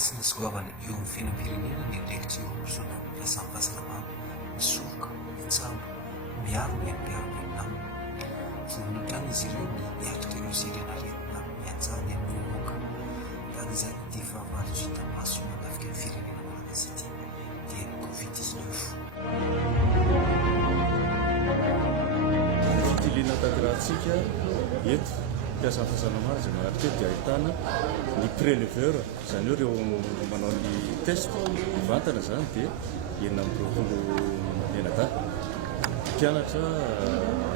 masina sy goavana eo amin'ny fiainam-pirenena ny andraikitra eo ampisoana fiasan'ny fahasalamana misoroka fitsambo miaro ny ampiarana aminy voninotany izy ireo ny miatrika ireo serena retina mianjany amin'ny moka tany izany dia fahavaritra hita maso manafika ny firenena malagasy ity dia ny covid-19. Fitiliana tanterahantsika eto mpiasan'ny fahasalamana izay manatrika dia ahitana ny préleveur izany hoe ireo manao ny test mivantana izany dia 9 menada mpianatra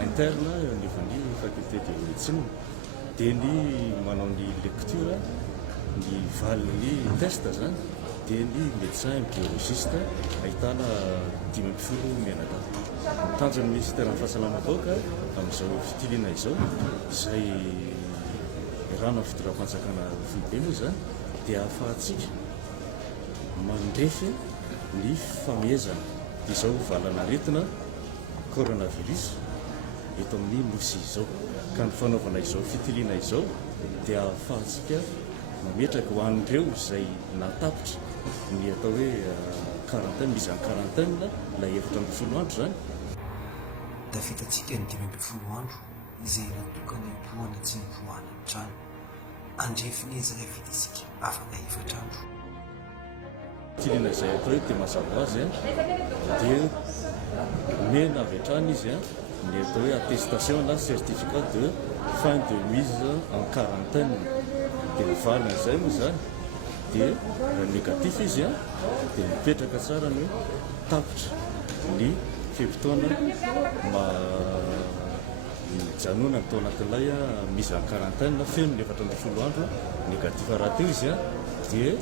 interne au niveau ny faculté de médecine dia ny manao ny lecture ny valin'ny test zany dia ny médecin biologiste ahitana 10 menada. Tanjon'ny ministère-ny fahasalamana-baoaka amin'izao fitiliana izao izay rano amin'ny fitoram-panjakana foibe moa zany dia ahafahantsika mandrefy ny famehezana izao valanaretina coronavirus eto amin'ny nosy izao ka ny fanaovana izao fitiliana izao dia ahafahantsika mametraka ho an'ireo izay natapitra ny atao hoe quarantaine mise en quarantaine la efatra amby folo andro zany da fitatsika ny 5 andro izay natokana hipohana tsy nipohana ny trano andrefiny izy rehefa fitatsika afaka efatra andro fitiliana izay atao hoe dia mazava azy dia mena avy hatrany izy ny atao hoe attestation na certificat de fin de mise en quarantaine dia mivalina izay moa zany dia raha négatif izy dia mipetraka tsara ny tapitra ny fepitoana mijanona ny tao anatin'ilay mise en quarantaine feno ny 4 andro négatif raha teo izy dia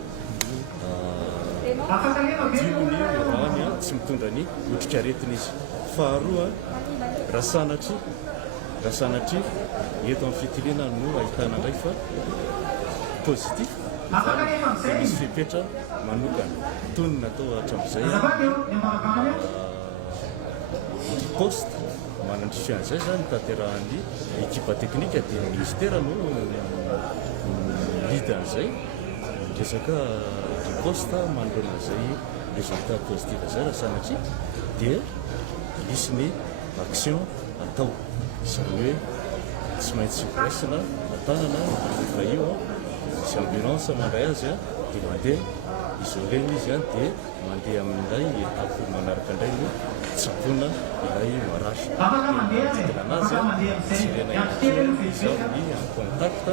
dimony rany tsy mitondra ny otrikaretina izy. Faharoa raha sanatry eto amin'ny fitiliana no ahitana indray fa positif dia misy fipetra manokana toy ny natao hatramin'izay poste manandrify an'izay zany tanterahan'ny équipe technique dia ny ministère no lida an'izay resaka riposte manoloana izay résultat positif zay raha sanatry dia misy ny action atao izany hoe tsy maintsy presina atanana fa io misy ambulance mandray azy dia mandeha isolena izy dia mandeha amin'ilay etape manaraka indray no tsapona ilay marasy didina anazy tsy ilena izao ny en contact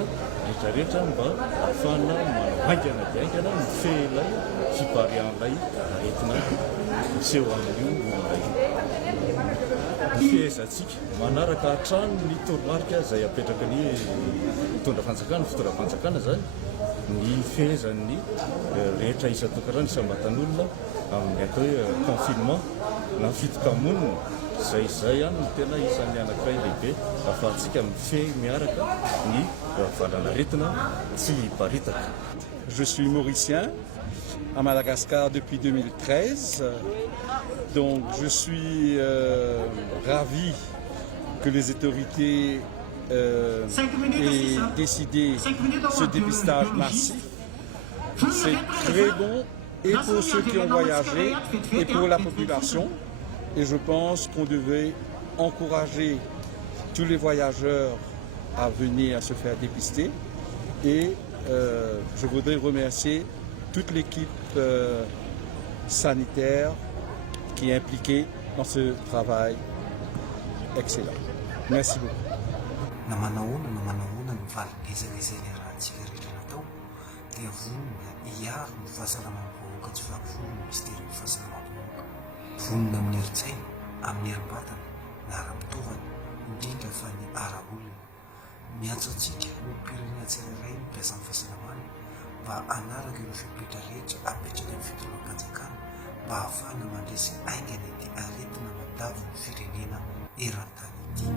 rehetrarehetra mba ahafahana manao haingana dia haingana mifehy ilay fiparian'ilay aretina miseho amin'io ilay fihezantsika manaraka hatrano ny toromarika izay apetraka ny mitondra fanjakana fitoram-panjakana zany ny fihezan'ny rehetra isan-tokantrano isam-batan'olona amin'ny atao hoe confinement na fitokamonina zay ihany no tena isan'ny anankiray lehibe ahafahantsika mifehy miaraka ny valanaretina tsy hiparitaka. Je suis mauricien à Madagascar depuis 2013. Donc je suis ravi que les autorités aient décidé ce dépistage massif. C'est très bon et pour ceux qui ont voyagé et pour la population. Et je pense qu'on devait encourager tous les voyageurs à venir à se faire dépister. Et je voudrais remercier toute l'équipe sanitaire qui est impliquée dans ce travail excellent. Merci beaucoup. Vonona amin'ny eritsaina amin'ny herim-batana na ara-pitovana indrindra fa ny ara-olona miantso antsika olom-pirenena tsirairay mampiasa amin'ny fahasalamana mba hanaraka ireo fepetra rehetra apetraka amin'ny fitondram-panjakana mba ahafahana mandresy aingana ity aretina matavy ny firenena eran-tany ity.